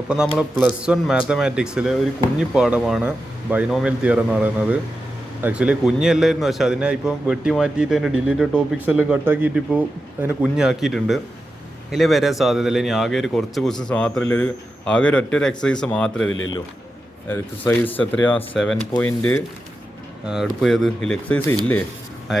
അപ്പോൾ നമ്മൾ +1 മാത്തമാറ്റിക്സിലെ ഒരു കുഞ്ഞു പാഠമാണ് ബൈനോമിയൽ തിയറം എന്ന് പറയുന്നത്. ആക്ച്വലി കുഞ്ഞല്ലായിരുന്നു, പക്ഷെ അതിനെ ഇപ്പം വെട്ടി മാറ്റിയിട്ട് അതിൻ്റെ ഡിലീറ്റഡ് ടോപ്പിക്സ് എല്ലാം കട്ടാക്കിയിട്ട് ഇപ്പോൾ അതിനെ കുഞ്ഞാക്കിയിട്ടുണ്ട്. ഇതിൽ വരാൻ സാധ്യതയില്ല. ഇനി ആകെ ഒരു കുറച്ച് ക്വസ്റ്റ്യൻസ് മാത്രമല്ല, ആകെ ഒരു ഒറ്റൊരു എക്സസൈസ് മാത്രമേ ഇതിലല്ലോ. എക്സസൈസ് എത്രയാ 7 എടുപ്പ് ചെയ്ത് ഇതിൽ എക്സസൈസ് ഇല്ലേ?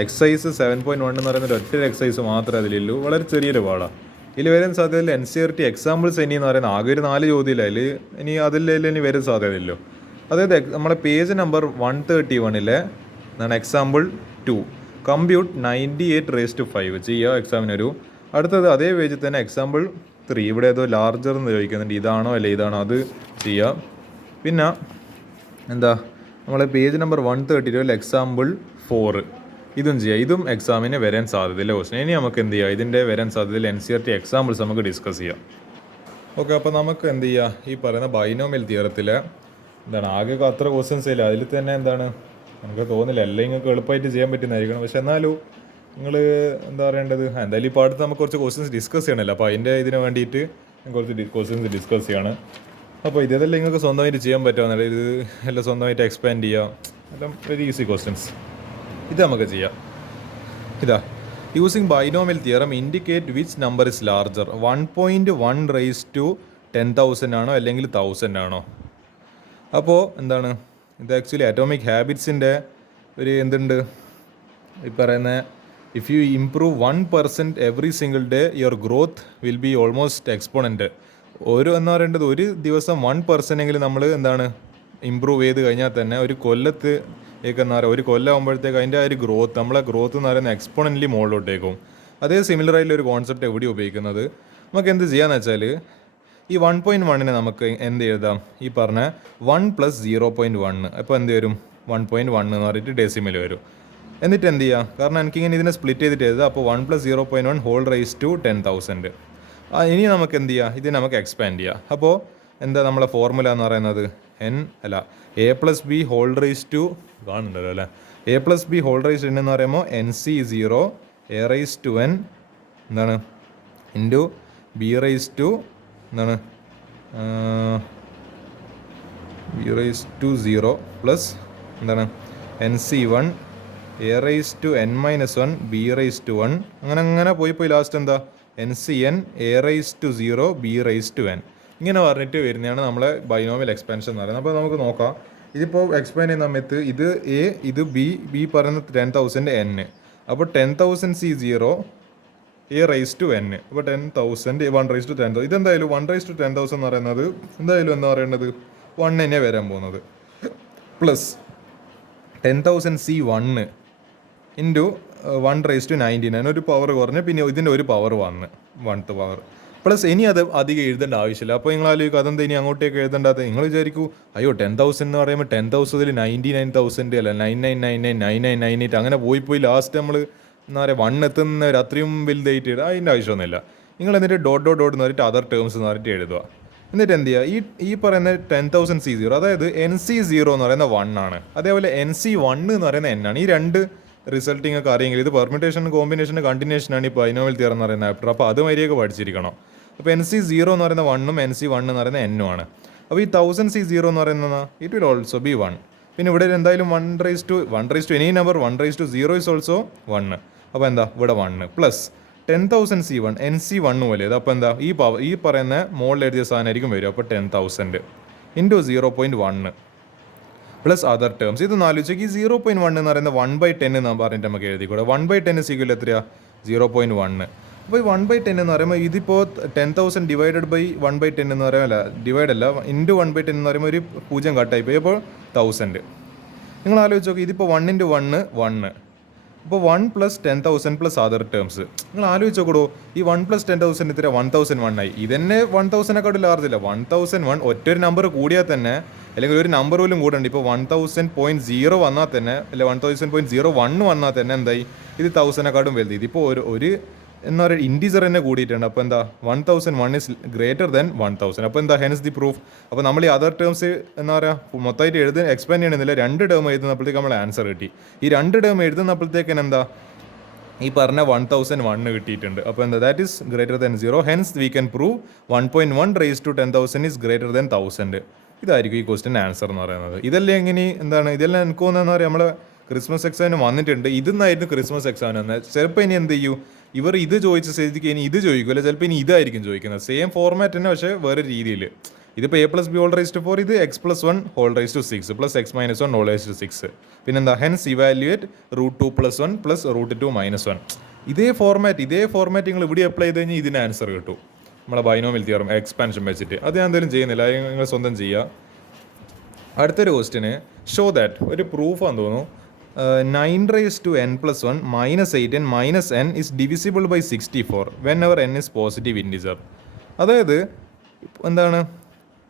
എക്സസൈസ് 7.1 എന്ന് പറയുന്ന ഒറ്റൊരു എക്സസൈസ് മാത്രമേ അതിലുള്ളൂ. വളരെ ചെറിയൊരു പാടാണ്. ഇതിൽ വരാൻ സാധ്യതയില്ല. NCERT എക്സാമ്പിൾസ് ഇനി എന്ന് പറയുന്നത് ആകെ ഒരു 4 ചോദ്യമില്ല. അതിൽ ഇനി അതിലെല്ലാം ഇനി വരാൻ സാധ്യതയില്ലല്ലോ. അതായത് നമ്മുടെ പേജ് നമ്പർ 131 എന്താണ് എക്സാമ്പിൾ 2 കമ്പ്യൂട്ട് 98⁵ ചെയ്യുക എക്സാമിനൊരു. അടുത്തത് അതേ പേജിൽ തന്നെ എക്സാമ്പിൾ 3 ഇവിടെ ഏതോ ലാർജർ എന്ന് ചോദിക്കുന്നുണ്ട്. ഇതാണോ അല്ല ഇതാണോ അത് ചെയ്യുക. പിന്നെ എന്താ നമ്മളെ പേജ് നമ്പർ 132 എക്സാമ്പിൾ 4 ഇതും ചെയ്യുക. ഇതും എക്സാമിന് വരാൻ സാധ്യതയില്ല ക്വസ്റ്റൻ. ഇനി നമുക്ക് എന്ത് ചെയ്യുക, ഇതിൻ്റെ വരാൻ സാധ്യതയിൽ NCERT എക്സാമ്പിൾസ് നമുക്ക് ഡിസ്കസ് ചെയ്യാം. ഓക്കെ, അപ്പോൾ നമുക്ക് എന്ത് ചെയ്യുക, ഈ പറയുന്ന ബൈനോമിയൽ തിയറത്തിൽ എന്താണ് ആകെ അത്ര ക്വസ്റ്റ്യൻസ് ഇല്ല. അതിൽ തന്നെ എന്താണ് നമുക്ക് തോന്നില്ല എല്ലാം നിങ്ങൾക്ക് എളുപ്പമായിട്ട് ചെയ്യാൻ പറ്റുന്നതായിരിക്കണം. പക്ഷെ എന്നാലും നിങ്ങൾ എന്താ പറയേണ്ടത്, എന്തായാലും ഈ പാടത്ത് നമുക്ക് കുറച്ച് ക്വസ്റ്റ്യൻസ് ഡിസ്കസ് ചെയ്യണമല്ലോ. അപ്പോൾ അതിൻ്റെ ഇതിന് വേണ്ടിയിട്ട് കുറച്ച് ക്വസ്റ്റ്യൻസ് ഡിസ്കസ് ചെയ്യാണ്. അപ്പോൾ ഇതെല്ലാം നിങ്ങൾക്ക് സ്വന്തമായിട്ട് ചെയ്യാൻ പറ്റുമെന്നല്ല, ഇത് എല്ലാം സ്വന്തമായിട്ട് എക്സ്പാൻഡ് ചെയ്യുക, എല്ലാം വെരി ഈസി ക്വസ്റ്റ്യൻസ്. ഇത് നമുക്ക് ചെയ്യാം. ഇതാ using binomial theorem indicate which number is larger. 1.1 ആണോ അല്ലെങ്കിൽ 1000 ആണോ? അപ്പോൾ എന്താണ് ഇത് ആക്ച്വലി അറ്റോമിക് ഹാബിറ്റ്സിൻ്റെ ഒരു എന്തുണ്ട് ഈ പറയുന്ന, if you improve 1% every single day your growth will be almost exponent. എന്ന് പറയേണ്ടത് ഒരു ദിവസം 1% എങ്കിലും നമ്മൾ എന്താണ് ഇമ്പ്രൂവ് ചെയ്ത് കഴിഞ്ഞാൽ തന്നെ ഒരു കൊല്ലത്ത് എന്താ പറയുക, ഒരു കൊല്ലം ആകുമ്പോഴത്തേക്ക് അതിൻ്റെ ആ ഒരു ഗ്രോത്ത്, നമ്മളെ ഗ്രോത്ത് എന്ന് പറയുന്നത് എക്സ്പോണൻ്റലി മുകളിലോട്ടേക്കും. അതേ സിമിലറായിട്ടുള്ള ഒരു കോൺസെപ്റ്റ് എവിടെ ഉപയോഗിക്കുന്നത്, നമുക്ക് എന്ത് ചെയ്യാന്ന് വെച്ചാൽ ഈ 1.1 നമുക്ക് എന്ത് എഴുതാം, ഈ പറഞ്ഞ 1 + 0.1. അപ്പോൾ എന്ത് വരും 1.1 എന്ന് പറഞ്ഞിട്ട് ഡെസിമൽ വരും. എന്നിട്ട് എന്ത് ചെയ്യുക, കാരണം എനിക്കിങ്ങനെ ഇതിനെ സ്പ്ലിറ്റ് ചെയ്തിട്ട് എഴുതാം. അപ്പോൾ 1 + 0.1 ഹോൾ റൈസ് ടു 10,000. ഇനി നമുക്ക് എന്ത് ചെയ്യുക, ഇത് നമുക്ക് എക്സ്പാൻഡ് ചെയ്യുക. അപ്പോൾ എന്താ നമ്മളെ ഫോർമുല എന്ന് പറയുന്നത്, a + b whole raise to കാണുന്നുണ്ടല്ലോ അല്ലേ, a + b whole raise n എന്ന് പറയുമ്പോൾ NC0 a⁻n എന്താണ് ഇൻറ്റു b⁻² എന്താണ് b⁻0 പ്ലസ് എന്താണ് NC1 a⁻n-1 b⁻1 അങ്ങനെ പോയി ലാസ്റ്റ് എന്താ NCn a⁻0 b⁻n ഇങ്ങനെ പറഞ്ഞിട്ട് വരുന്നതാണ് നമ്മളെ ബൈനോമിയൽ എക്സ്പാൻഷൻ എന്ന് പറയുന്നത്. അപ്പോൾ നമുക്ക് നോക്കാം, ഇതിപ്പോൾ എക്സ്പാൻഡ് ചെയ്യുന്ന സമയത്ത് ഇത് a ഇത് b പറയുന്ന 10,000 n. അപ്പോൾ 10,000 C0 a⁻n. അപ്പോൾ 10,000 1/10,000. ഇതെന്തായാലും 1/10,000 എന്ന് പറയുന്നത് എന്തായാലും എന്താ പറയേണ്ടത് 1 തന്നെ വരാൻ പോകുന്നത്. പ്ലസ് 10,000 C1 ഇൻറ്റു 1/99 ഒരു പവർ കുറഞ്ഞ് പിന്നെ ഇതിൻ്റെ ഒരു പവർ 1th പവർ പ്ലസ്. ഇനി അത് അധികം എഴുതേണ്ട ആവശ്യമില്ല. അപ്പോൾ നിങ്ങൾ ആലോചിക്കും അതെന്താ ഇനി അങ്ങോട്ടേക്ക് എഴുതേണ്ടത്. നിങ്ങൾ വിചാരിക്കൂ അയ്യോ 10,000 എന്ന് പറയുമ്പോൾ 10,000 99,000 അല്ല 99999998 അങ്ങനെ പോയി ലാസ്റ്റ് നമ്മൾ എന്താ പറയുക 1 എത്തുന്നവർ അത്രയും വലുതായിട്ട് അതിൻ്റെ ആവശ്യമൊന്നുമില്ല. നിങ്ങൾ എന്നിട്ട് ഡോട്ട് എന്ന് പറഞ്ഞിട്ട് അതർ ടേംസ് എന്ന് പറഞ്ഞിട്ട് എഴുതുക. എന്നിട്ട് എന്ത് ചെയ്യുക, ഈ പറയുന്ന 10,000 C0 അതായത് NC0 എന്ന് പറയുന്ന 1 ആണ്, അതേപോലെ NC1 എന്ന് പറയുന്ന n ആണ്. ഈ രണ്ട് റിസൾട്ടിങ് ഒക്കെ അറിയെങ്കിൽ ഇത് പെർമ്യൂട്ടേഷൻ കോമ്പിനേഷൻ കണ്ടിന്യൂഷനാണ് ഈ ബൈനോമിയൽ തിയറം എന്ന് പറയുന്ന ചാപ്റ്റർ. അപ്പോൾ അത് വരെയൊക്കെ പഠിച്ചിരിക്കണം. അപ്പോൾ NC0 എന്ന് പറയുന്ന 1ഉം NC1 എന്ന് പറയുന്ന n ആണ്. അപ്പോൾ ഈ 1000 C0 എന്ന് പറയുന്നത് ഇറ്റ് വിൽ ഓൾസോ ബി 1. പിന്നെ ഇവിടെ എന്തായാലും 1 എനി നമ്പർ 1/0 ഇസ് ഓൾസോ 1. അപ്പോൾ എന്താ ഇവിടെ 1 പ്ലസ് 10,000 C1 NC1 പോലെ. അപ്പോൾ എന്താ ഈ പറയുന്ന മോളിൽ എഴുതിയ സാധനമായിരിക്കും വരും. അപ്പോൾ 10,000 ഇൻറ്റു 0.1 പ്ലസ് അതർ ടേംസ്. ഇത് ആലോചിച്ചേക്ക് ഈ 0.1 എന്ന് പറയുന്നത് 1/10 എന്ന് പറഞ്ഞിട്ട് നമുക്ക് എഴുതിക്കൂടെ. 1/10 സിഗ്വൽ എത്രയാ 0.1. അപ്പോൾ ഈ 1/10 എന്ന് പറയുമ്പോൾ ഇതിപ്പോൾ 10,000 ഡിവൈഡഡ് ബൈ 1/10 എന്ന് പറയുമ്പോൾ ഡിവൈഡ് അല്ല ഇൻറ്റു 1/10 എന്ന് പറയുമ്പോൾ ഒരു 0 കട്ടായി പോയി. അപ്പോൾ 1000. നിങ്ങൾ ആലോചിച്ച് നോക്കി, ഇതിപ്പോൾ 1 × 1 1. അപ്പോൾ 1 + 10,000 പ്ലസ് അതർ ടേംസ്. നിങ്ങൾ ആലോചിച്ച് നോക്കൂ, ഈ 1 + 10,000 ഇത്ര 1,001 ആയി. ഇതന്നെ 1,000നെക്കാട്ടും ലാർജ് ഇല്ല. 1,001 ഒറ്റൊരു നമ്പർ കൂടിയാൽ തന്നെ, അല്ലെങ്കിൽ ഒരു നമ്പർ പോലും കൂടണ്ട. ഇപ്പോൾ 1,000.0 വന്നാൽ തന്നെ, അല്ലെ 1,000.01 വന്നാൽ തന്നെ എന്തായി, ഇത് 1,000നെക്കാട്ടും വലുത്. ഇതിപ്പോൾ ഒരു എന്താ പറയുക ഇൻറ്റീജർ തന്നെ കൂടിയിട്ടുണ്ട്. അപ്പോൾ എന്താ 1,001 ഇസ് ഗ്രേറ്റർ ദാൻ 1,000. അപ്പോൾ എന്താ ഹെൻസ് ദി പ്രൂഫ്. അപ്പോൾ നമ്മൾ ഈ അതർ ടേംസ് എന്താ പറയുക മൊത്തമായിട്ട് എക്സ്പാൻഡ് ചെയ്യണമെന്നില്ല. 2 ടേം എഴുതുന്നപ്പോഴത്തേക്ക് നമ്മൾ ആൻസർ കിട്ടി. ഈ 2 ടേം എഴുതുന്നപ്പോഴത്തേക്കിന് എന്താ ഈ പറഞ്ഞ 1001 കിട്ടിയിട്ടുണ്ട്. അപ്പോൾ എന്താ that is greater than 0. Hence we can prove 1.1 raise to 10,000 is greater than 1000. ഇതായിരിക്കും ഈ ക്വസ്റ്റിൻ്റെ ആൻസർ എന്ന് പറയുന്നത്. ഇതെല്ലാം എങ്ങനെ ഇതെല്ലാം എനിക്ക് തോന്നുന്നതെന്ന് പറയാം നമ്മളെ ക്രിസ്മസ് എക്സാമിന് വന്നിട്ടുണ്ട്. ഇതെന്നായിരുന്നു ക്രിസ്മസ് എക്സാമിന് വന്നത്. ചിലപ്പോൾ ഇനി എന്ത് ചെയ്യൂ, ഇവർ ഇത് ചോദിച്ച സ്ഥിതിക്ക് ഇനി ഇത് ചോദിക്കുമല്ലോ, ചിലപ്പോൾ ഇനി ഇതായിരിക്കും ചോദിക്കുന്നത്. സെയിം ഫോർമാറ്റ് തന്നെ പക്ഷേ വേറെ രീതിയിൽ. ഇതിപ്പോൾ a+b^4, ഇത് x+1^6 പ്ലസ് x-1^6. പിന്നെന്താ ഹെൻസ് ഇവാലുവേറ്റ് √2+1 പ്ലസ് √2 -1. ഇതേ ഫോർമാറ്റ് നിങ്ങൾ ഇവിടെ അപ്ലൈ ചെയ്ത് കഴിഞ്ഞാൽ ഇതിന് ആൻസർ കിട്ടും. നമ്മളെ ബൈനോമിയൽ തിയറം എക്സ്പാൻഷൻ വെച്ചിട്ട്. അത് ഞാൻ എന്തായാലും ചെയ്യുന്നില്ല, നിങ്ങൾ സ്വന്തം ചെയ്യുക. അടുത്തൊരു ക്വസ്റ്റിന് ഷോ ദാറ്റ്, ഒരു പ്രൂഫാന്ന് തോന്നുന്നു, 9n+1 -8n -n is divisible by 64 whenever n is positive integer. അതായത് എന്താണ്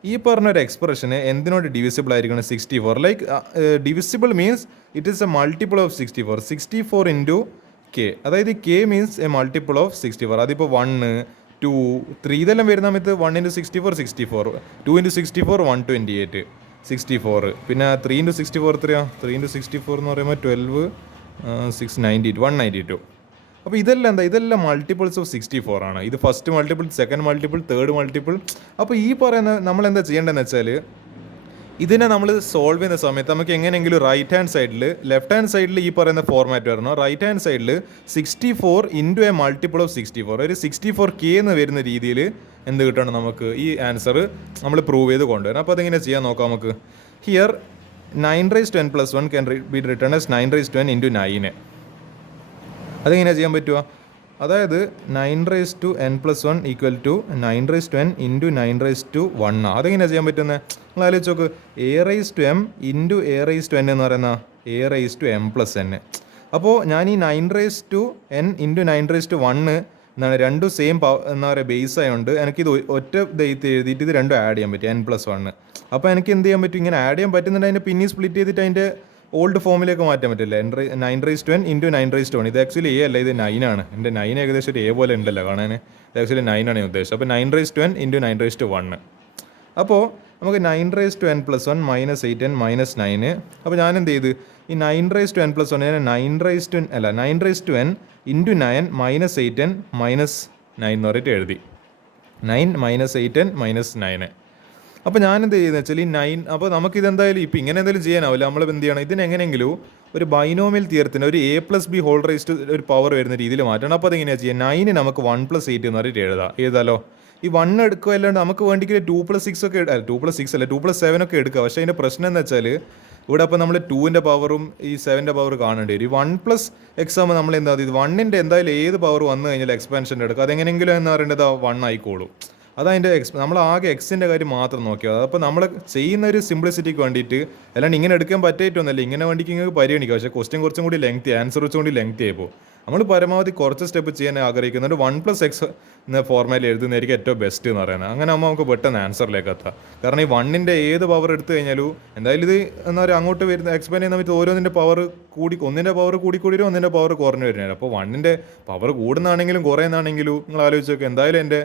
ഈ പറഞ്ഞൊരു എക്സ്പ്രഷന് എന്തിനോട് ഡിവിസിബിൾ ആയിരിക്കണം? 64. Like divisible means it is a multiple of 64 into K. അതായത് K means a multiple of 64. അതിപ്പോൾ 1, 2, 3 ഇതെല്ലാം വരുന്ന സമയത്ത് 1 × 64 2 × 64 128 64. പിന്നെ 3 × 64 എത്രയാണ്? 3 × 64 എന്ന് പറയുമ്പോൾ 12 6 92 192. അപ്പോൾ ഇതെല്ലാം മൾട്ടിപ്പിൾസ് ഓഫ് 64 ആണ്. ഇത് first multiple, second multiple, third multiple. അപ്പോൾ ഈ പറയുന്ന നമ്മൾ എന്താ ചെയ്യേണ്ടതെന്ന് വെച്ചാൽ ഇതിനെ നമ്മൾ സോൾവ് ചെയ്യുന്ന സമയത്ത് നമുക്ക് എങ്ങനെയെങ്കിലും റൈറ്റ് ഹാൻഡ് സൈഡിൽ ഈ പറയുന്ന ഫോർമാറ്റ് വരണം. റൈറ്റ് ഹാൻഡ് സൈഡിൽ 64 ഇൻറ്റു എ മൾട്ടിപ്പിൾ ഓഫ് 64, ഒരു 64k എന്ന് വരുന്ന രീതിയിൽ എന്ത് കിട്ടണം നമുക്ക്? ഈ ആൻസർ നമ്മൾ പ്രൂവ് ചെയ്ത് കൊണ്ടുവരണം. അപ്പോൾ അതെങ്ങനെ ചെയ്യാൻ നോക്കാം നമുക്ക്. Here 9n+1 can be written as 9n into 9. അതെങ്ങനെയാണ് ചെയ്യാൻ പറ്റുക? അതായത് 9n+1 equal to 9n into 9(1). അതെങ്ങനെയാണ് ചെയ്യാൻ പറ്റുന്നത്? നിങ്ങൾ ആലോചിച്ച് നോക്ക്. a⁻m ഇൻറ്റു a⁻n എന്ന് പറയുന്ന a⁻m+n. അപ്പോൾ ഞാൻ ഈ 9n ഇൻറ്റു 9(1) എന്താണ് രണ്ടും സെയിം എന്താ പറയുക ബേസ് ആയതുകൊണ്ട് എനിക്കിത് ഒറ്റ എഴുതിയിട്ട് ഇത് രണ്ടും ആഡ് ചെയ്യാൻ പറ്റും, n+1. അപ്പോൾ എനിക്ക് എന്ത് ചെയ്യാൻ പറ്റും? ഇങ്ങനെ ആഡ് ചെയ്യാൻ പറ്റുന്നുണ്ട്. അതിൻ്റെ പിന്നെ സ്പ്ലിറ്റ് ചെയ്തിട്ട് അതിൻ്റെ ഓൾഡ് ഫോമിലേക്ക് മാറ്റാൻ പറ്റില്ല. 9n into 9(1). ഇത് ആക്ച്വലി a അല്ല, ഇത് 9 ആണ്. എൻ്റെ 9 ഏകദേശം ഒരു a പോലെ ഉണ്ടല്ലോ കാണാൻ. ഇത് ആക്ച്വലി 9 ആണ് ഉദ്ദേശം. അപ്പോൾ 9n ഇൻറ്റു 9(1). അപ്പോൾ നമുക്ക് 9n+1 -8n -9. അപ്പോൾ ഞാൻ എന്ത് ചെയ്ത് ഈ 9n+1 9n ഇൻറ്റു 9 -8n -9 എന്ന് പറഞ്ഞിട്ട് എഴുതി. 9 -8n -9. അപ്പോൾ ഞാൻ എന്ത് ചെയ്യുന്നത് വെച്ചാൽ ഈ 9, അപ്പോൾ നമുക്കിതെന്തായാലും ഇപ്പോൾ ഇങ്ങനെ എന്തായാലും ചെയ്യാനാവില്ല. നമ്മൾ എന്ത് ചെയ്യണം? ഇതിനെങ്ങനെയെങ്കിലും ഒരു ബൈനോമിയൽ തിയറത്തിന് ഒരു a+b² ഒരു പവർ വരുന്ന രീതിയിൽ മാറ്റണം. അപ്പോൾ അതെങ്ങനെയാണ് ചെയ്യുക? 9 നമുക്ക് 1+8 എന്ന് പറഞ്ഞിട്ട് എഴുതാലോ. ഈ 1 എടുക്കുക, അല്ലാണ്ട് നമുക്ക് വേണ്ടിക്ക് 2+6 ഒക്കെ 2+6 അല്ല 2+7 ഒക്കെ എടുക്കുക. പക്ഷേ അതിൻ്റെ പ്രശ്നം എന്ന് വെച്ചാൽ ഇവിടെ അപ്പോൾ നമ്മൾ 2ൻ്റെ പവറും ഈ 7ൻ്റെ പവർ കാണേണ്ടി വരും. ഈ 1+x ആകുമ്പോൾ നമ്മൾ എന്താ ഇത് 1ൻ്റെ എന്തായാലും ഏത് പവർ വന്നു കഴിഞ്ഞാൽ എക്സ്പാൻഷൻ്റെ എടുക്കുക. അതെങ്ങനെയെങ്കിലും എന്ന് പറയേണ്ടത് 1 ആയിക്കോളും. അതതിൻ്റെ നമ്മൾ ആകെ എക്സിൻ്റെ കാര്യം മാത്രം നോക്കിയാൽ. അപ്പോൾ നമ്മൾ ചെയ്യുന്ന ഒരു സിംപ്ലിസിറ്റിക്ക് വേണ്ടിയിട്ട്, അല്ലാണ്ട് ഇങ്ങനെ എടുക്കാൻ പറ്റായിട്ടൊന്നുമല്ല, ഇങ്ങനെ വേണ്ടിക്ക് നിങ്ങൾക്ക് പരിഗണിക്കുക. പക്ഷേ ക്വസ്റ്റ്യൻ കുറച്ചും കൂടി ലെങ്തി, ആൻസർ കുറച്ചും ലെങ്തി ആയിപ്പോൾ. നമ്മൾ പരമാവധി കുറച്ച് സ്റ്റെപ്പ് ചെയ്യാൻ ആഗ്രഹിക്കുന്നുണ്ട്. 1+x എന്ന ഫോർമാറ്റിൽ എഴുതുന്നതായിരിക്കും ഏറ്റവും ബെസ്റ്റ് എന്ന് പറയുന്നത്. അങ്ങനെ ആകുമ്പോൾ നമുക്ക് പെട്ടെന്ന് ആൻസറിലേക്ക് എത്താം. കാരണം ഈ 1ൻ്റെ ഏത് പവർ എടുത്തു കഴിഞ്ഞാലും എന്തായാലും ഇത് എന്താ പറയുക അങ്ങോട്ട് വരുന്ന എക്സ്പാൻഡ് ചെയ്യുന്ന സമയത്ത് ഓരോന്നിൻ്റെ പവർ ഒന്നിൻ്റെ പവർ കൂടി വരും, ഒന്നിൻ്റെ പവർ കുറഞ്ഞു വരുന്നത്. അപ്പോൾ 1ൻ്റെ പവർ കൂടുന്നതാണെങ്കിലും കുറയുന്നതാണെങ്കിലും നിങ്ങൾ ആലോചിച്ച് നോക്കുക, എന്തായാലും എൻ്റെ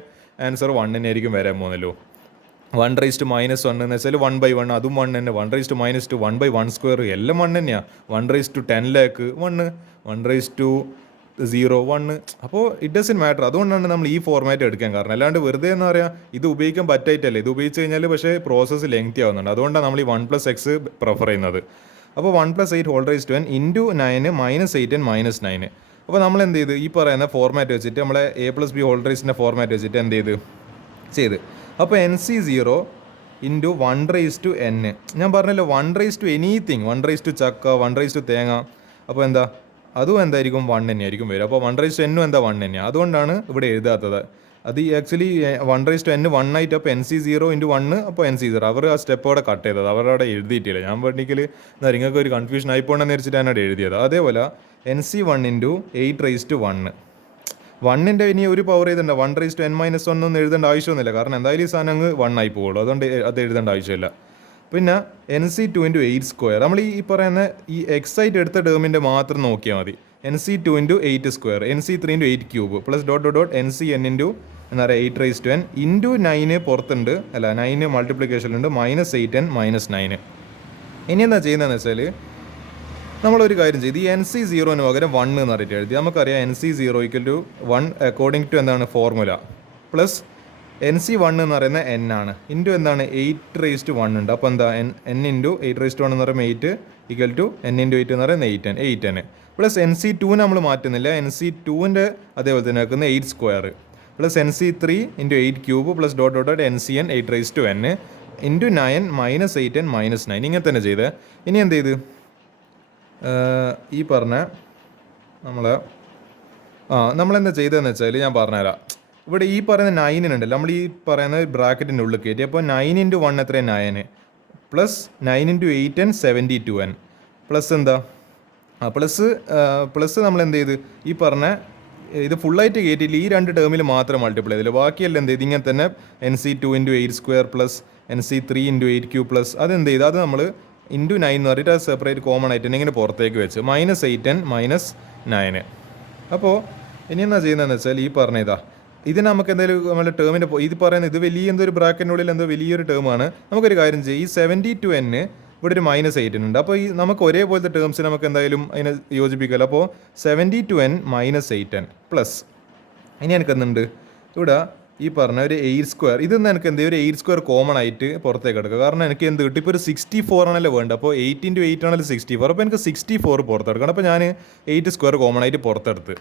ആൻസർ 1 ആയിരിക്കും വരാൻ പോകുന്നല്ലോ. 1⁻1 എന്ന് വെച്ചാൽ 1/1, അതും 1 തന്നെ. 1⁻2 1/1² എല്ലാം 1 തന്നെയാണ്. 1/10 lakh 1, 1/0 1. അപ്പോൾ ഇറ്റ് ഡസൻറ്റ് മാറ്റർ. അതുകൊണ്ടാണ് നമ്മൾ ഈ ഫോർമാറ്റ് എടുക്കാൻ കാരണം. അല്ലാണ്ട് വെറുതെ എന്ന് പറയാം ഇത് ഉപയോഗിക്കാൻ പറ്റായിട്ടല്ലേ. ഇത് ഉപയോഗിച്ച് കഴിഞ്ഞാൽ പക്ഷേ പ്രോസസ്സ് ലെങ്തി ആവുന്നുണ്ട്. അതുകൊണ്ടാണ് നമ്മൾ ഈ 1+x പ്രിഫർ ചെയ്യുന്നത്. അപ്പോൾ 1+8 ഇൻറ്റു 9 -8n -9. അപ്പോൾ നമ്മൾ എന്ത് ചെയ്ത് ഈ പറയുന്ന ഫോർമാറ്റ് വെച്ചിട്ട് നമ്മളെ a+b² ഫോർമാറ്റ് വെച്ചിട്ട് എന്ത് ചെയ്ത് അപ്പോൾ NC0 ഇൻറ്റു 1/n. ഞാൻ പറഞ്ഞല്ലോ 1/anything, 1 ചക്ക, 1 തേങ്ങ. അപ്പോൾ എന്താ അതും എന്തായിരിക്കും 1 തന്നെയായിരിക്കും വരും. അപ്പോൾ 1/n എന്താ 1 തന്നെയാണ്. അതുകൊണ്ടാണ് ഇവിടെ എഴുതാത്തത്. അത് ആക്ച്വലി 1/n 1 ആയിട്ട്. അപ്പോൾ NC0 ഇൻറ്റു 1, അപ്പോൾ NC0 അവർ ആ സ്റ്റെപ്പോടെ കട്ട് ചെയ്തത്, അവരവിടെ എഴുതിയിട്ടില്ല. ഞാൻ വേണ്ടിക്കൽ എന്താ നിങ്ങൾക്ക് ഒരു കൺഫ്യൂഷൻ ആയിപ്പോണ്ടെന്ന് വെച്ചിട്ടാണ് അവിടെ എഴുതിയത്. അതേപോലെ NC1 ഇൻറ്റു 8⁻1. 1ൻ്റെ ഇനി ഒരു പവർ ചെയ്തിട്ടുണ്ട്. 1/n -1 ഒന്നും എഴുതേണ്ട ആവശ്യമൊന്നുമില്ല. കാരണം എന്തായാലും ഈ സാധനം അങ്ങ് 1 ആയി പോകുള്ളൂ. അതുകൊണ്ട് അത് എഴുതേണ്ട ആവശ്യമില്ല. പിന്നെ NC2 ഇൻറ്റു 8². നമ്മൾ ഈ പറയുന്ന ഈ എക്സൈറ്റ് എടുത്ത ടേമിൻ്റെ മാത്രം നോക്കിയാൽ മതി. NC2 into 8², NC3 into 8³ plus NCn into എന്താ പറയുക 8⁻n ഇൻറ്റു 9 പുറത്തുണ്ട്, അല്ല 9 മൾട്ടിപ്ലിക്കേഷനിലുണ്ട്, -8n -9. ഇനി എന്താ ചെയ്യുന്നതെന്ന് വെച്ചാൽ നമ്മളൊരു കാര്യം ചെയ്ത് ഈ എൻ സി സീറോന് പകരം 1 എന്ന് പറഞ്ഞിട്ട് എഴുതി. നമുക്കറിയാം N C zero equal to 1 according to എന്താണ് ഫോർമുല, പ്ലസ് എൻ സി 1 എന്ന് പറയുന്നത് എൻ ആണ്, ഇൻറ്റു എന്താണ് 8⁻1 ഉണ്ട്. അപ്പോൾ എന്താ എൻ ഇൻറ്റു 8⁻1 എന്ന് പറയുമ്പോൾ 8 ഈക്വൽ ടു എൻ ഇൻറ്റു 8 എന്ന് പറയുന്നത് 8n പ്ലസ് എൻ സി 2 നമ്മൾ മാറ്റുന്നില്ല, എൻ സി 2ൻ്റെ അതേപോലെ തന്നെ വെക്കുന്ന 8 square plus N C 3 into 8 cube plus dot N C N 8⁻n into 9 minus 8n minus 9 ഇങ്ങനെ തന്നെ ചെയ്ത്. ഇനി എന്ത് ചെയ്ത് ഈ പറഞ്ഞ നമ്മളെന്താ ചെയ്തതെന്ന് വെച്ചാൽ ഞാൻ പറഞ്ഞുതരാം. ഇവിടെ ഈ പറയുന്ന 9 നമ്മൾ ഈ പറയുന്ന ബ്രാക്കറ്റിൻ്റെ ഉള്ളിൽ കയറ്റി. അപ്പോൾ 9 ഇൻറ്റു 1 എത്രയാണ് 9 plus 9 into 8n 72n plus എന്താ പ്ലസ് നമ്മൾ എന്ത് ചെയ്ത് ഈ പറഞ്ഞ ഇത് ഫുള്ളായിട്ട് കയറ്റിയില്ല, ഈ 2 ടേമിൽ മാത്രം മൾട്ടിപ്ലൈ ചെയ്തില്ല, ബാക്കിയെല്ലാം എന്ത് ചെയ്ത് ഇങ്ങനെ തന്നെ N C 2 into 8 square plus N C 3 into 8 cube plus അതെന്ത് ചെയ്ത് അത് നമ്മൾ ഇൻറ്റു 9 എന്ന് പറഞ്ഞിട്ട് അത് സെപ്പറേറ്റ് കോമൺ ആയിട്ട് ഇങ്ങനെ പുറത്തേക്ക് വെച്ച് മൈനസ് 8n മൈനസ് 9. അപ്പോൾ ഇനി എന്താ ചെയ്യുന്നതെന്ന് വെച്ചാൽ ഈ പറഞ്ഞ ഇത് നമുക്ക് എന്തെങ്കിലും നമ്മുടെ ടേമിൻ്റെ ഇത് പറയുന്നത് ഇത് വലിയ എന്തൊരു ബ്രാക്കറ്റിനുള്ളിൽ എന്തോ വലിയൊരു ടേമാണ്. നമുക്കൊരു കാര്യം ചെയ്യും, ഈ 72n ഇവിടെ ഒരു മൈനസ് 8 ഉണ്ട്. അപ്പോൾ ഈ നമുക്ക് ഒരേപോലത്തെ ടേംസ് നമുക്ക് എന്തായാലും അതിനെ യോജിപ്പിക്കുമല്ലോ. അപ്പോൾ 72n മൈനസ് 8n പ്ലസ് ഇനി എനിക്ക് എന്തുണ്ട് ഇവിടെ ഈ പറഞ്ഞ ഒരു 8 സ്ക്വയർ ഇതെന്ന് എനിക്ക് എന്ത് ചെയ്യും ഒരു 8 സ്ക്വയർ കോമൺ ആയിട്ട് പുറത്തേക്ക് എടുക്കുക. കാരണം എനിക്ക് എന്ത് കിട്ടും ഇപ്പോൾ ഒരു 64 ആണല്ലോ വേണ്ടത്. അപ്പോൾ 8 ഇൻറ്റു 8 ആണല്ലോ 64. അപ്പോൾ എനിക്ക് 64 പുറത്തെടുക്കണം. അപ്പോൾ ഞാൻ 8 സ്ക്വയർ കോമൺ ആയിട്ട് പുറത്തെടുത്ത്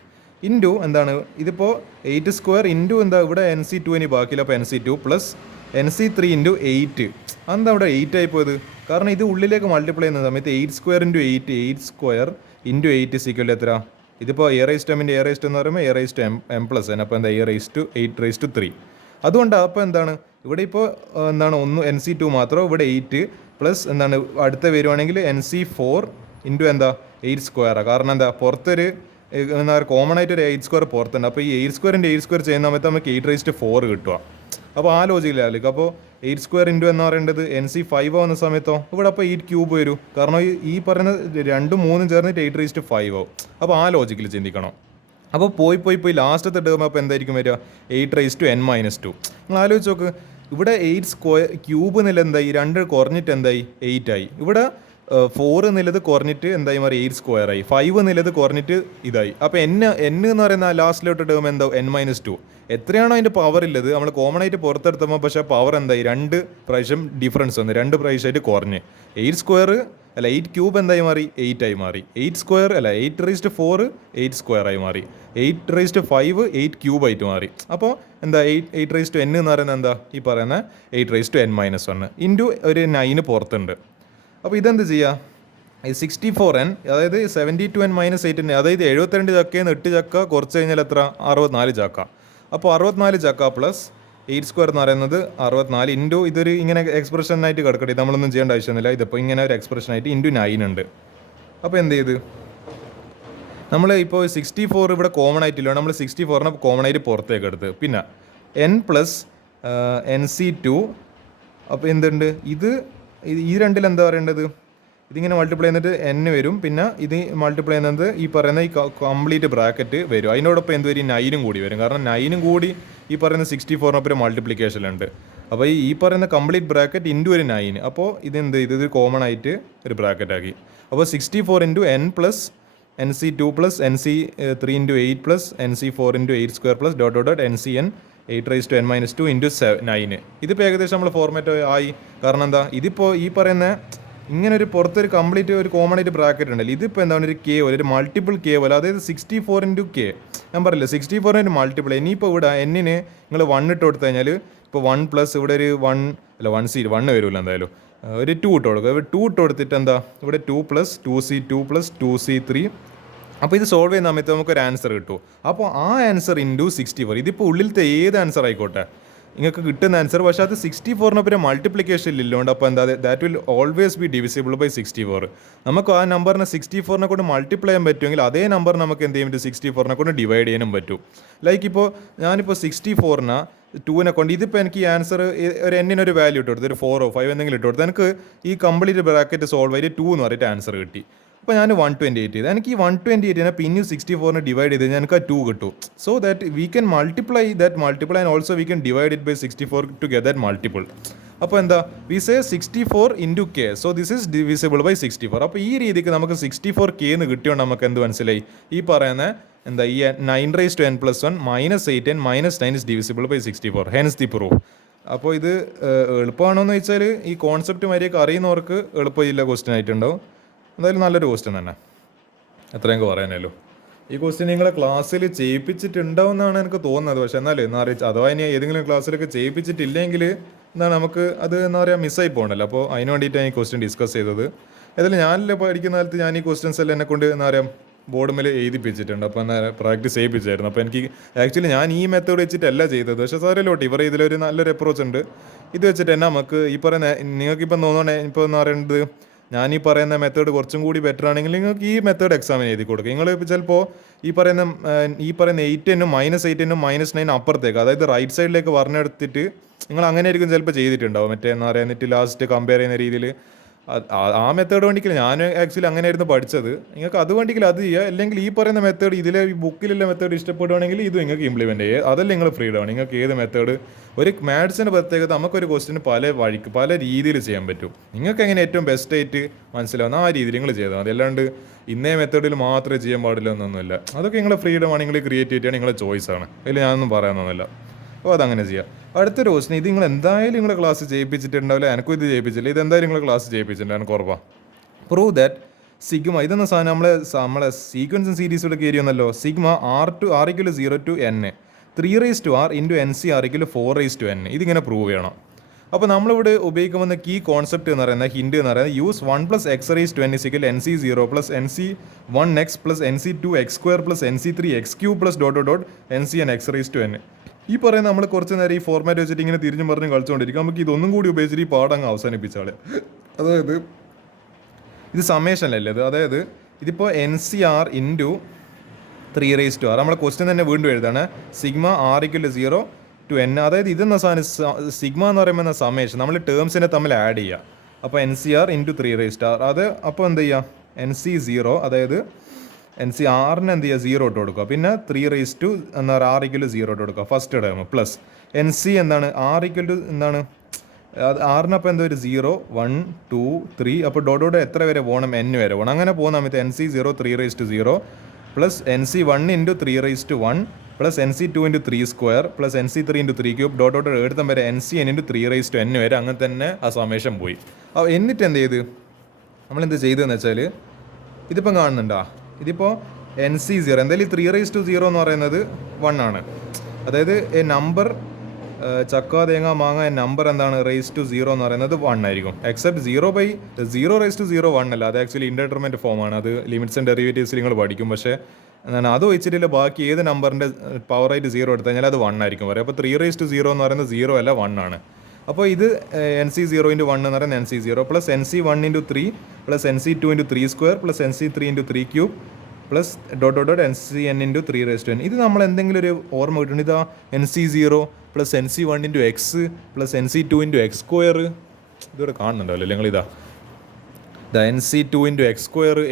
ഇൻറ്റു എന്താണ് ഇതിപ്പോൾ 8 സ്ക്വയർ ഇൻറ്റു എന്താ ഇവിടെ എൻ സി 2 ഇനി ബാക്കിയില്ല. അപ്പോൾ N C 2 plus N C 3 into 8 അതെന്താ അവിടെ 8 ആയിപ്പോയത്? കാരണം ഇത് ഉള്ളിലേക്ക് മൾട്ടിപ്ലൈ ചെയ്യുന്ന സമയത്ത് 8 square into 8 square into 8 equal എത്ര? ഇതിപ്പോൾ എ റൈസ് ടു എമ്മിൻ്റെ എ റൈസ് ടു എന്ന് പറയുമ്പോൾ A raise to M plus N. അപ്പോൾ എന്താ എ റൈസ് ടു 8⁻3. അതുകൊണ്ടാണ് അപ്പോൾ എന്താണ് ഇവിടെ ഇപ്പോൾ എന്താണ് ഒന്ന് എൻ സി 2 മാത്രം, ഇവിടെ 8 പ്ലസ് എന്താണ് അടുത്ത വരുവാണെങ്കിൽ എൻ സി 4 ഇൻറ്റു എന്താ 8 സ്ക്വയറാണ്. കാരണം എന്താ പുറത്തൊരു എന്താ പറയുക കോമൺ ആയിട്ട് ഒരു 8 സ്ക്വയർ പുറത്തുണ്ട്. അപ്പോൾ ഈ 8 സ്ക്വയറിൻ്റെ 8 സ്ക്വയർ ചെയ്യുന്ന സമയത്ത് നമുക്ക് 8�4 കിട്ടുക. അപ്പോൾ ആ ലോജിക്കിലായിരിക്കും. അപ്പോൾ 8 സ്ക്വയർ ഇൻറ്റു എന്ന് പറയേണ്ടത് എൻ സി 5 ആവുന്ന സമയത്തോ ഇവിടെ അപ്പോൾ 8 ക്യൂബ് വരും. കാരണം ഈ പറയുന്ന 2ഉം 3ഉം ചേർന്നിട്ട് 8�5 ആവും. അപ്പോൾ ആ ലോജിക്കിൽ ചിന്തിക്കണം. അപ്പോൾ പോയി ലാസ്റ്റത്തെ ടേം അപ്പോൾ എന്തായിരിക്കും വരിക 8⁻n മൈനസ് 2. നിങ്ങൾ ആലോചിച്ച് നോക്ക്, ഇവിടെ 8 സ്ക്വയർ ക്യൂബ് നില എന്തായി 2 കുറഞ്ഞിട്ട് എന്തായി 8 ആയി. ഇവിടെ 4 എന്നുള്ളത് കുറഞ്ഞിട്ട് എന്തായി മാറി 8 സ്ക്വയർ ആയി. 5 എന്നുള്ളത് കുറഞ്ഞിട്ട് ഇതായി. അപ്പോൾ n എന്ന് പറയുന്ന ലാസ്റ്റിലോട്ട് ടേം എന്താ n-2. എത്രയാണോ അതിൻ്റെ പവർ ഉള്ളത് നമ്മൾ കോമൺ ആയിട്ട് പുറത്തെടുത്തപ്പോൾ പക്ഷേ പവർ എന്തായി 2 പ്രാവശ്യം ഡിഫറൻസ് വന്നു, 2 പ്രാവശ്യമായിട്ട് കുറഞ്ഞ് 8 സ്ക്വയർ അല്ല 8 ക്യൂബ് എന്തായി മാറി 8 ആയി മാറി. 8 സ്ക്വയർ അല്ല 8⁻4 8 സ്ക്വയർ ആയി മാറി. 8�5 8 ക്യൂബ് ആയിട്ട് മാറി. അപ്പോൾ എന്താ 8n എന്ന് പറയുന്നത് എന്താ ഈ പറയുന്ന 8⁻n-1 ഇൻറ്റു ഒരു 9 പുറത്തുണ്ട്. അപ്പോൾ ഇതെന്ത് ചെയ്യുക ഈ 64n അതായത് 72n മൈനസ് 8n അതായത് 72 ചക്കയിൽ നിന്ന് 8 ചക്ക കുറച്ച് കഴിഞ്ഞാൽ എത്ര 64 ചക്ക. അപ്പോൾ 64 ചക്ക പ്ലസ് 8 സ്ക്വയർ എന്ന് പറയുന്നത് 64 ഇൻറ്റു ഇതൊരു ഇങ്ങനെ എക്സ്പ്രഷനായിട്ട് കിടക്കട്ടെ, നമ്മളൊന്നും ചെയ്യേണ്ട ആവശ്യമൊന്നുമില്ല. ഇതിപ്പോൾ ഇങ്ങനെ ഒരു എക്സ്പ്രഷനായിട്ട് ഇൻറ്റു 9 ഉണ്ട്. അപ്പോൾ എന്ത് ചെയ്ത് നമ്മൾ ഇപ്പോൾ 64 ഇവിടെ കോമൺ ആയിട്ടില്ല, നമ്മൾ 64നെ കോമൺ ആയിട്ട് പുറത്തേക്ക് എടുത്ത് പിന്നെ n പ്ലസ് എൻ സി 2. അപ്പോൾ എന്തുണ്ട് ഇത് ഈ രണ്ടിൽ എന്താ പറയേണ്ടത് ഇതിങ്ങനെ മൾട്ടിപ്ലൈ ചെയ്തിട്ട് n വരും, പിന്നെ ഇത് മൾട്ടിപ്ലൈ ചെയ്യുന്നത് ഈ പറയുന്ന ഈ കംപ്ലീറ്റ് ബ്രാക്കറ്റ് വരും. അതിനോടൊപ്പം എന്ത് വരും 9ഉം കൂടി വരും. കാരണം 9ഉം കൂടി ഈ പറയുന്ന 64നൊപ്പം മൾട്ടിപ്ലിക്കേഷനുണ്ട്. അപ്പോൾ ഈ പറയുന്ന കംപ്ലീറ്റ് ബ്രാക്കറ്റ് ഇൻറ്റു ഒരു 9. അപ്പോൾ ഇത് കോമൺ ആയിട്ട് ഒരു ബ്രാക്കറ്റ് ആക്കി. അപ്പോൾ 64 into n plus N C 2 plus N C 3 into 8 plus N C 4 into 8 square plus dot N C N 8⁻n-2 into 9. ഇതിപ്പോൾ ഏകദേശം നമ്മൾ ഫോർമാറ്റ് ആയി. കാരണം എന്താ ഇതിപ്പോൾ ഈ പറയുന്ന ഇങ്ങനെ ഒരു പുറത്തൊരു കംപ്ലീറ്റ് ഒരു കോമൺ ആയിട്ട് ബ്രാക്കറ്റ് ഉണ്ടല്ലോ, ഇതിപ്പോൾ എന്താണ് ഒരു കെ പോലെ ഒരു മൾട്ടിപ്പിൾ കെ പോലെ, അതായത് 64 ഇൻറ്റു കെ. ഞാൻ പറയില്ല 64 മൾട്ടിപ്പിൾ. ഇനിയിപ്പോൾ ഇവിടെ എന്നിന് നിങ്ങൾ 1 ഇട്ട് കൊടുത്തു കഴിഞ്ഞാൽ ഇപ്പോൾ 1 പ്ലസ് ഇവിടെ ഒരു 1 വരില്ല എന്തായാലും ഒരു 2 ഇട്ട് കൊടുക്കുക. 2 ഇട്ട് കൊടുത്തിട്ട് എന്താ ഇവിടെ 2 പ്ലസ് 2c2 പ്ലസ് 2c3. അപ്പോൾ ഇത് സോൾവ് ചെയ്യുന്ന സമയത്ത് നമുക്കൊരു ആൻസർ കിട്ടും. അപ്പോൾ ആ ആൻസർ ഇൻറ്റു 64 ഇതിപ്പോൾ ഉള്ളിലത്തെ ഏത് ആൻസർ ആയിക്കോട്ടെ നിങ്ങൾക്ക് കിട്ടുന്ന ആൻസർ, പക്ഷേ അത് 64നൊപ്പം മൾട്ടിപ്ലിക്കേഷൻ ഇല്ലോണ്ട് അപ്പോൾ എന്താ that will always be divisible by 64. നമുക്ക് ആ നമ്പറിനെ 64നെ കൊണ്ട് മൾട്ടിപ്ലൈ ചെയ്യാൻ പറ്റുമെങ്കിൽ അതേ നമ്പർ നമുക്ക് എന്ത് ചെയ്യാൻ പറ്റും 64നെ കൊണ്ട് ഡിവൈഡ് ചെയ്യാനും പറ്റും. ലൈക്ക് ഇപ്പോൾ ഞാനിപ്പോൾ 64നെ 2നെ കൊണ്ട് ഇതിപ്പോൾ എനിക്ക് ഈ ആൻസർ ഒരു എന്നിനൊരു വാല്യൂ ഇട്ട് കൊടുത്ത് ഒരു 4 or 5 എന്തെങ്കിലും ഇട്ട് കൊടുത്ത് എനിക്ക് ഈ കംപ്ലീറ്റ് ബ്രാക്കറ്റ് സോൾവ് ചെയ്ത് 2 എന്ന് പറഞ്ഞിട്ട് ആൻസർ കിട്ടി. അപ്പോൾ ഞാൻ 128 ചെയ്ത് എനിക്ക് ഈ 128നെ പിന്നെ 64നെ ഡിവൈഡ് ചെയ്ത് കഴിഞ്ഞാൽ എനിക്ക് ആ 2 കിട്ടും. So that we can multiply and also we can divide it by 64 to get that multiple. അപ്പോൾ എന്താ we say 64 × k, so this is divisible by 64. അപ്പോൾ ഈ രീതിക്ക് നമുക്ക് 64k എന്ന് കിട്ടിയോണ്ട് നമുക്ക് എന്ത് മനസ്സിലായി, ഈ പറയുന്ന എന്താ ഈ 9n+1 -8n -9 is divisible by 64, hence the proof. അപ്പോൾ ഇത് എളുപ്പമാണോ എന്ന് വെച്ചാൽ ഈ കോൺസെപ്റ്റ് മര്യാദക്ക് അറിയുന്നവർക്ക് എളുപ്പമില്ല ക്വസ്റ്റ്യൻ ആയിട്ടുണ്ടാവും. എന്തായാലും നല്ലൊരു ക്വസ്റ്റ്യൻ തന്നെ, എത്രയൊക്കെ പറയാനല്ലോ. ഈ ക്വസ്റ്റ്യൻ നിങ്ങളെ ക്ലാസ്സിൽ ചെയ്യിപ്പിച്ചിട്ടുണ്ടാവുമെന്നാണ് എനിക്ക് തോന്നുന്നത്. പക്ഷേ എന്നാലും എന്താ പറയുക, അഥവാ ഇനി ഏതെങ്കിലും ക്ലാസ്സിലൊക്കെ ചെയ്യിപ്പിച്ചിട്ടില്ലെങ്കിൽ എന്താണ് നമുക്ക് അത് എന്താ പറയുക മിസ്സായി പോകണല്ലോ. അപ്പോൾ അതിന് വേണ്ടിയിട്ടാണ് ഈ ക്വസ്റ്റ്യൻ ഡിസ്കസ് ചെയ്തത്. ഏതായാലും ഞാനില്ല പഠിക്കുന്ന കാലത്ത് ഞാൻ ഈ ക്വസ്റ്റ്യൻസ് എല്ലാം എന്നെ കൊണ്ട് എന്താ പറയുക ബോർഡ് എഴുതിപ്പിച്ചിട്ടുണ്ട്. അപ്പോൾ എന്നാൽ പ്രാക്ടീസ് ചെയ്യിപ്പിച്ചായിരുന്നു. അപ്പോൾ എനിക്ക് ആക്ച്വലി ഞാൻ ഈ മെത്തേഡ് വെച്ചിട്ടല്ല ചെയ്തത്. പക്ഷേ സാരല്ലോട്ട് ഇവർ ഇതിലൊരു നല്ലൊരു അപ്രോച്ച് ഉണ്ട്. ഇത് വെച്ചിട്ട് തന്നെ നമുക്ക് ഈ പറയുന്ന നിങ്ങൾക്കിപ്പം തോന്നണേ ഇപ്പോൾ എന്ന് പറയുന്നത് ഞാൻ ഈ പറയുന്ന മെത്തേഡ് കുറച്ചും കൂടി ബെറ്റർ ആണെങ്കിൽ നിങ്ങൾക്ക് ഈ മെത്തേഡ് എക്സാമിന് എഴുതി കൊടുക്കുക. നിങ്ങൾ ചിലപ്പോൾ ഈ പറയുന്ന 8n -8n -9 അപ്പുറത്തേക്ക്, അതായത് റൈറ്റ് സൈഡിലേക്ക് പറഞ്ഞെടുത്തിട്ട് നിങ്ങൾ അങ്ങനെ ആയിരിക്കും ചിലപ്പോൾ ചെയ്തിട്ടുണ്ടാവും. മറ്റേ എന്താ പറയുക എന്നിട്ട് ലാസ്റ്റ് കമ്പയർ ചെയ്യുന്ന രീതിയിൽ ആ മെത്തേഡ് വേണ്ടിക്കില്ല ഞാൻ ആക്ച്വലി അങ്ങനെയായിരുന്നു പഠിച്ചത്. നിങ്ങൾക്ക് അത് വേണ്ടിക്കിൽ അത് ചെയ്യുക, അല്ലെങ്കിൽ ഈ പറയുന്ന മെത്തേഡ് ഇതിലെ ഈ ബുക്കിലുള്ള മെത്തേഡ് ഇഷ്ടപ്പെടുവാണെങ്കിൽ ഇത് നിങ്ങൾക്ക് ഇംപ്ലിമെൻറ്റ് ചെയ്യുക. അതല്ല നിങ്ങൾ ഫ്രീഡം ആണ്. നിങ്ങൾക്ക് ഏത് മെത്തേഡ് ഒരു മാത്സിൻ്റെ പ്രത്യേകത നമുക്കൊരു ക്വസ്റ്റിന് പല വഴിക്ക് പല രീതിയിൽ ചെയ്യാൻ പറ്റും. നിങ്ങൾക്ക് എങ്ങനെ ഏറ്റവും ബെസ്റ്റ് ആയിട്ട് മനസ്സിലാവുന്ന ആ രീതിയിൽ നിങ്ങൾ ചെയ്താൽ മതി. അല്ലാണ്ട് ഇന്നേ മെത്തേഡിൽ മാത്രമേ ചെയ്യാൻ പാടില്ല എന്നൊന്നുമില്ല. അതൊക്കെ നിങ്ങളുടെ ഫ്രീഡം ആണ്, നിങ്ങൾ ക്രിയേറ്റിവിറ്റിയാണ്, നിങ്ങളുടെ ചോയ്സാണ്. അതിൽ ഞാനൊന്നും പറയാനൊന്നുമില്ല. അപ്പോൾ അതങ്ങനെ ചെയ്യാം. അടുത്തൊരു ക്വസ്റ്റ്യൻ, ഇത് നിങ്ങൾ എന്തായാലും നിങ്ങളുടെ ക്ലാസ് ചെയ്യിപ്പിച്ചിട്ടുണ്ടാവില്ല, എനിക്കും ഇത് ചെയ്യിപ്പിച്ചില്ല, ഇത് എന്തായാലും നിങ്ങളുടെ ക്ലാസ് ചെയ്യിപ്പിച്ചിട്ടുണ്ട്, എനിക്ക് ഉറപ്പാണ്. പ്രൂവ് ദാറ്റ് സിഗ്മ ഇതെന്ന സാധനം നമ്മളെ സീക്വൻസും സീരീസിലൊക്കെ കയറി വന്നല്ലോ. Sigma r = 0 to n 3r × NCr = 4n. ഇതിങ്ങനെ പ്രൂവ് ചെയ്യണം. അപ്പോൾ നമ്മളിവിടെ ഉപയോഗിക്കുന്ന കീ കോൺസെപ്റ്റ് എന്ന് പറയുന്നത് ഹിൻഡ് എന്ന് പറയുന്നത് use 1 + x⁻n = NC0 + NC1x + NC2x² + NC3x³ ... NCn x⁻n. ഈ പറയുന്നത് നമ്മൾ കുറച്ച് നേരം ഈ ഫോർമാറ്റ് വെച്ചിട്ട് ഇങ്ങനെ തിരിഞ്ഞും പറഞ്ഞ് കളിച്ചുകൊണ്ടിരിക്കും. നമുക്ക് ഇതൊന്നും കൂടി ഉപയോഗിച്ചിട്ട് ഈ പാഠങ്ങ് അവസാനിപ്പിച്ചാൽ, അതായത് ഇത് സമ്മേഷനല്ലേ ഇത്, അതായത് ഇതിപ്പോൾ NCr × 3r നമ്മളെ ക്വസ്റ്റ്യൻ തന്നെ വീണ്ടും എഴുതാണ്. സിഗ്മ r = 0 to n, അതായത് ഇതെന്ന സാധനം സിഗ്മ എന്ന് പറയുമ്പോൾ സമ്മേഷൻ നമ്മൾ ടേംസിനെ തമ്മിൽ ആഡ് ചെയ്യുക. അപ്പോൾ NCr × 3r അത് അപ്പോൾ എന്ത് ചെയ്യുക, NC0 അതായത് NCrന് എന്ത് ചെയ്യുക 0 ഇട്ട് കൊടുക്കുക. പിന്നെ 3r = 0 ഇട്ട് കൊടുക്കുക ഫസ്റ്റ് ടേം പ്ലസ് NC എന്താണ് r എന്താണ് ആറിനപ്പോൾ എന്താ ഒരു 0 1 2 3 അപ്പോൾ ഡോട്ടോടെ എത്ര വരെ പോകണം, n വരെ പോകണം. അങ്ങനെ പോകുന്ന സമയത്ത് NC0 3r plus NC1 × 3r plus NC2 × 3² plus NC3 × 3³ ഡോട്ടോടെ എടുത്തം വരെ NCn × 3n വരെ. അങ്ങനെ തന്നെ ആ സമേഷൻ പോയി. അപ്പോൾ എന്നിട്ട് എന്ത് ചെയ്ത് നമ്മളെന്ത് ചെയ്തതെന്ന് വെച്ചാൽ ഇതിപ്പം കാണുന്നുണ്ടോ, ഇതിപ്പോൾ NC0 എന്തായാലും 3r എന്ന് പറയുന്നത് 1 ആണ്. അതായത് എ നമ്പർ ചക്ക തേങ്ങ മാങ്ങ നമ്പർ എന്താണ് (0) എന്ന് പറയുന്നത് 1 ആയിരിക്കും. എക്സെപ്റ്റ് 0/0 1 അല്ല, അത് ആക്ച്വലി ഇൻഡിറ്റർമിനന്റ് ഫോമാണ്. അത് ലിമിറ്റ്സ് ആൻഡ് ഡെറിവേറ്റീവ്സ് നിങ്ങൾ പഠിക്കും. പക്ഷേ എന്താണ് അത് വെച്ചിട്ടില്ല, ബാക്കി ഏത് നമ്പറിൻ്റെ പവറായിട്ട് 0 എടുത്തു കഴിഞ്ഞാൽ അത് 1 ആയിരിക്കും പറയും. അപ്പോൾ 3r എന്ന് പറയുന്നത് 0 അല്ല 1 ആണ്. അപ്പോൾ ഇത് NC0 × 1 എന്ന് പറയുന്നത് NC0 plus NC1 × 3 plus NC2 × 3² plus NC3 × 3³ plus NCn × 3n. ഇത് നമ്മൾ എന്തെങ്കിലും ഒരു ഓർമ്മ കിട്ടുന്നു. ഇതാ NC0 plus NC1 × x plus NC2 × x². ഇതിവിടെ കാണുന്നുണ്ടാവില്ല നിങ്ങളിതാ NC2 × x²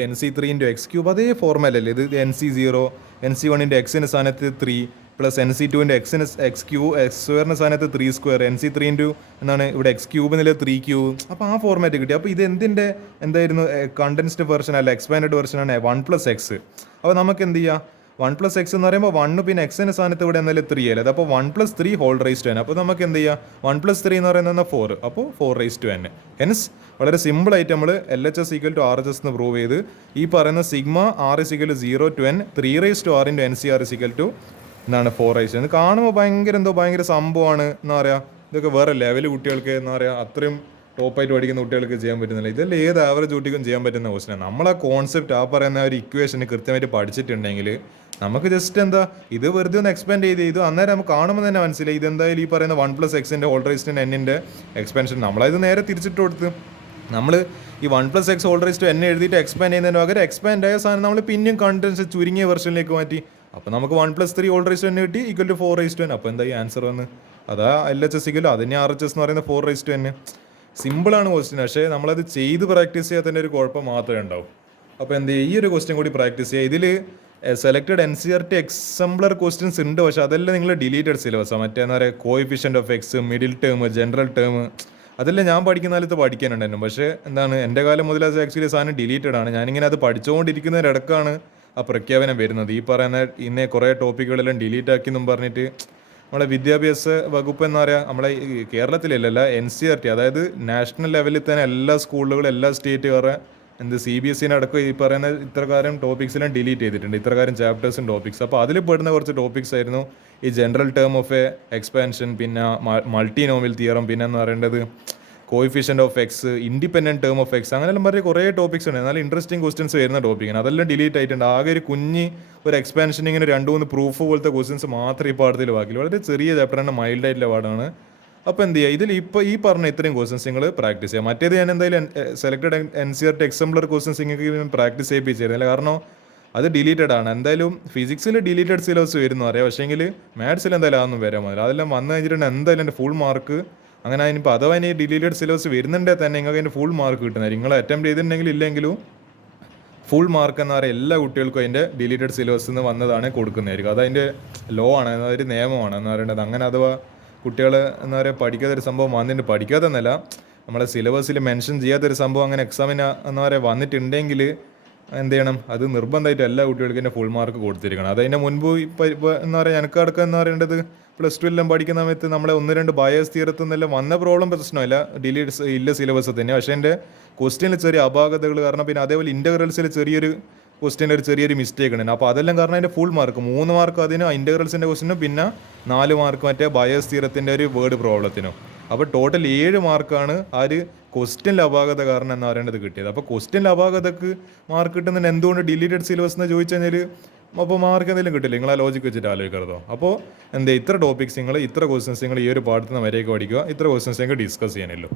NC3 × x³ അതേ ഫോർമുലല്ലേ ഇത്. NC0 NC1 × x സ്ഥാനത്ത് 3 പ്ലസ് NC2 × x² സ്ഥാനത്ത് 3² NC3 എന്താണ് ഇവിടെ x³ എന്നില്ല 3³ അപ്പോൾ ആ ഫോർമാറ്റ് കിട്ടി. അപ്പോൾ ഇത് എന്തായിരുന്നു കണ്ടൻസ്ഡ് വെർഷൻ അല്ല എക്സ്പാൻഡ് വെർഷനാണ് 1 + x. അപ്പോൾ നമുക്ക് എന്ത് ചെയ്യുക, 1 + x എന്ന് പറയുമ്പോൾ 1 പിന്നെ x സ്ഥാനത്ത് ഇവിടെ എന്തായാലും 3 അല്ലേ, അപ്പോൾ 1 + 3 അപ്പോൾ നമുക്ക് എന്ത് ചെയ്യുക, 1 + 3 എന്ന് പറയുന്നത് 4, അപ്പോൾ 4n. ഹെൻസ് വളരെ സിമ്പിളായിട്ട് നമ്മൾ LHS = RHS എന്ന് പ്രൂവ് ചെയ്ത് ഈ പറയുന്ന sigma r = 0 to n 3r × NCr = എന്താണ് 4n. കാണുമ്പോൾ ഭയങ്കര സംഭവമാണ് എന്താ പറയുക. ഇതൊക്കെ വേറെ ലെവൽ കുട്ടികൾക്ക് എന്താ പറയുക അത്രയും ടോപ്പായിട്ട് പഠിക്കുന്ന കുട്ടികൾക്ക് ചെയ്യാൻ പറ്റുന്നില്ല. ഇതെല്ലാം ഏത് ആവറേജ് കുട്ടിക്കും ചെയ്യാൻ പറ്റുന്ന ക്വസ്റ്റ്യനാണ്. നമ്മൾ ആ കോൺസെപ്റ്റ് ആ പറയുന്ന ഒരു ഇക്വേഷന് കൃത്യമായിട്ട് പഠിച്ചിട്ടുണ്ടെങ്കിൽ നമുക്ക് ജസ്റ്റ് എന്താ ഇത് വെറുതെ ഒന്ന് എക്സ്പാൻഡ് ചെയ്ത് അന്നേരം നമുക്ക് കാണുമ്പോൾ തന്നെ മനസ്സിലായി ഇതെന്തായാലും ഈ പറയുന്ന 1 + x × n എക്സ്പാൻഷൻ. നമ്മളത് നേരെ തിരിച്ചിട്ട് കൊടുത്ത് നമ്മൾ ഈ 1 + x n എഴുതിയിട്ട് എക്സ്പാൻഡ് ചെയ്യുന്നതിന് പകരം എക്സ്പാൻഡ് ആയ സാധനം നമ്മൾ പിന്നെയും കണ്ടൻസ് ചുരുങ്ങിയ വെർഷനിലേക്ക് മാറ്റി. അപ്പോൾ നമുക്ക് 1 + 3 n കിട്ടി = 4n. അപ്പോൾ എന്താ ഈ ആൻസർ വന്ന് അതാ LHS അതിനെ RHS എന്ന് പറയുന്നത് 4n. സിമ്പിളാണ് ക്വസ്റ്റ്യൻ, പക്ഷേ നമ്മളത് ചെയ്ത് പ്രാക്ടീസ് ചെയ്യാത്തതിൻ്റെ ഒരു കുഴപ്പം മാത്രമേ ഉണ്ടാവും. അപ്പോൾ എന്ത് ചെയ്യുക, ഈ ഒരു ക്വസ്റ്റ്യൻ കൂടി പ്രാക്ടീസ് ചെയ്യുക. ഇതിൽ സെലക്റ്റഡ് NCERT എക്സംപ്ലർ ക്വസ്റ്റ്യൻസ് ഉണ്ട്, പക്ഷേ അതെല്ലാം നിങ്ങൾ ഡിലീറ്റഡ് സിലബസാണ്. മറ്റേ എന്താ പറയുക coefficient of X, middle term, general term, അതെല്ലാം ഞാൻ പഠിക്കുന്ന കാലത്ത് പഠിക്കാനുണ്ടായിരുന്നു. പക്ഷേ എന്താണ് എൻ്റെ കാലം മുതൽ അത് ആക്ച്വലി സാധനം ഡിലീറ്റഡ് ആണ്. ഞാനിങ്ങനെ അത് പഠിച്ചുകൊണ്ടിരിക്കുന്നതിനിടക്കാണ് ആ പ്രഖ്യാപനം വരുന്നത്. ഈ പറയുന്ന ഇന്നേ കുറേ ടോപ്പിക്കുകളെല്ലാം ഡിലീറ്റ് ആക്കി എന്നും പറഞ്ഞിട്ട് നമ്മളെ വിദ്യാഭ്യാസ വകുപ്പ് എന്ന് പറയുക നമ്മളെ ഈ കേരളത്തിലല്ല NCERT, അതായത് നാഷണൽ ലെവലിൽ തന്നെ എല്ലാ സ്കൂളുകളും എല്ലാ സ്റ്റേറ്റുകാരെ CBSE അടക്കം ഈ പറയുന്ന ഇത്രകാരം ടോപ്പിക്സെല്ലാം ഡിലീറ്റ് ചെയ്തിട്ടുണ്ട്, ഇത്രകാരം ചാപ്റ്റേഴ്സും ടോപ്പിക്സ്. അപ്പോൾ അതിൽ പെടുന്ന കുറച്ച് ടോപ്പിക്സ് ആയിരുന്നു ഈ general term of A expansion, പിന്നെ മൾട്ടിനോമിയൽ തിയറം, പിന്നെ എന്ന് പറയേണ്ടത് coefficient of X, independent term of X, അങ്ങനെല്ലാം പറഞ്ഞ കുറേ ടോപ്പിക്സ് ഉണ്ട്. നല്ല ഇൻട്രസ്റ്റിംഗ് ക്വസ്റ്റ്യൻസ് വരുന്ന ടോപ്പിക്കാണ്. അതെല്ലാം ഡിലീറ്റ് ആയിട്ടുണ്ട്. ആകെ ഒരു ഒരു എക്സ്പാൻഷൻ ഇങ്ങനെ 2-3 പ്രൂഫ് പോലത്തെ ക്വസ്റ്റ്യൻസ് മാത്രമേ ഈ പാഠത്തിൽ ബാക്കിയുള്ളൂ. വളരെ ചെറിയ ചാപ്റ്ററാണ്, മൈൽഡ് ആയിട്ടുള്ള പാഠമാണ്. അപ്പോൾ എന്ത് ചെയ്യുക, ഇതിൽ ഇപ്പോൾ ഈ പറഞ്ഞ ഇത്രയും ക്വസ്റ്റൻസ് നിങ്ങൾ പ്രാക്ടീസ് ചെയ്യുക. മറ്റേത് ഞാൻ എന്തായാലും സെലക്ടഡ് NCERT എക്സാംപ്ലർ ക്വസ്റ്റൻസ് നിങ്ങൾക്ക് പ്രാക്ടീസ് ചെയ്യിപ്പിച്ചിരുന്നില്ല, കാരണം അത് ഡിലീറ്റഡ് ആണ്. എന്തായാലും ഫിസിക്സിൽ ഡിലീറ്റഡ് സിലബസ് വരുന്നു അറിയാം, പക്ഷേങ്കിൽ മാത്സിൽ എന്തായാലും അതൊന്നും വരാൻ മതി. അതെല്ലാം വന്നു കഴിഞ്ഞിട്ടുണ്ടെങ്കിൽ എന്തായാലും എൻ്റെ ഫുൾ മാർക്ക് അങ്ങനെ അതിനിപ്പോൾ അഥവാ ഇനി ഡിലീറ്റഡ് സിലബസ് വരുന്നുണ്ടെങ്കിൽ തന്നെ നിങ്ങൾക്ക് അതിൻ്റെ ഫുൾ മാർക്ക് കിട്ടുന്നതായിരിക്കും. നിങ്ങൾ അറ്റംപ്റ്റ് ചെയ്തിട്ടുണ്ടെങ്കിൽ ഇല്ലെങ്കിലും ഫുൾ മാർക്ക് എന്ന് പറയുക എല്ലാ കുട്ടികൾക്കും അതിൻ്റെ ഡിലീറ്റഡ് സിലബസ് നിന്ന് വന്നതാണ് കൊടുക്കുന്നതായിരിക്കും. അതതിൻ്റെ ലോ ആണ്, അതൊരു നിയമമാണ് എന്ന് പറയുന്നത്. അങ്ങനെ അഥവാ കുട്ടികൾ എന്താ പറയുക പഠിക്കാത്തൊരു സംഭവം വന്നിട്ട്, പഠിക്കാതെന്നല്ല നമ്മളെ സിലബസിൽ മെൻഷൻ ചെയ്യാത്തൊരു സംഭവം അങ്ങനെ എക്സാമിന് എന്താ പറയുക വന്നിട്ടുണ്ടെങ്കിൽ എന്ത് ചെയ്യണം, അത് നിർബന്ധമായിട്ട് എല്ലാ കുട്ടികൾക്കും എൻ്റെ ഫുൾ മാർക്ക് കൊടുത്തിരിക്കണം. അതതിൻ്റെ മുൻപ് ഇപ്പോൾ എന്താ പറയുക എനിക്ക് അടക്കം എന്ന് പറയേണ്ടത് +2 എല്ലാം പഠിക്കുന്ന സമയത്ത് നമ്മളെ 1-2 ബയസ് തിയറത്തിൽ നിന്നെല്ലാം വന്ന പ്രോബ്ലം പ്രശ്നമില്ല, ഡിലീറ്റ് ഇല്ല സിലബസ് തന്നെ. പക്ഷേ എൻ്റെ ക്വസ്റ്റ്യനിൽ ചെറിയ അപാകതകൾ കാരണം, പിന്നെ അതേപോലെ ഇൻ്റഗ്രൽസിൽ ചെറിയൊരു ക്വസ്റ്റ്യനിൽ ഒരു ചെറിയൊരു മിസ്റ്റേക്ക് ഉണ്ട്. അപ്പോൾ അതെല്ലാം കാരണം അതിൻ്റെ ഫുൾ മാർക്ക് 3 മാർക്ക് അതിന് ഇൻ്റഗ്രൽസിൻ്റെ ക്വസ്റ്റ്യനും, പിന്നെ 4 മാർക്ക് മറ്റേ ബയസ് തിയറത്തിൻ്റെ ഒരു വേർഡ് പ്രോബ്ലത്തിനും. അപ്പോൾ ടോട്ടൽ 7 മാർക്കാണ് ആ ഒരു ക്വസ്റ്റ്യനിൽ അപാകത കാരണം എന്ന് പറയേണ്ടത് കിട്ടിയത്. അപ്പോൾ ക്വസ്റ്റ്യനിൽ അപാകതക്ക് മാർക്ക് കിട്ടുന്നതിന് എന്തുകൊണ്ട് ഡിലീറ്റഡ് സിലബസ് എന്ന് ചോദിച്ചു കഴിഞ്ഞാൽ അപ്പോൾ മാർക്ക് എന്തെങ്കിലും കിട്ടില്ല. നിങ്ങൾ ആ ലോജിക്ക് വെച്ചിട്ട് ആലോചിക്കരുതോ. അപ്പോൾ ഇത്ര ടോപ്പിക്സ് നിങ്ങൾ ഇത്ര ക്വസ്റ്റ്യൻസ് നിങ്ങൾ ഈ ഒരു പാഠത്തിൽ നിന്ന് വരെയൊക്കെ പഠിക്കുക, ഇത്ര ക്വസ്റ്റ്യൻസ് നിങ്ങൾക്ക് ഡിസ്കസ് ചെയ്യാനല്ലോ.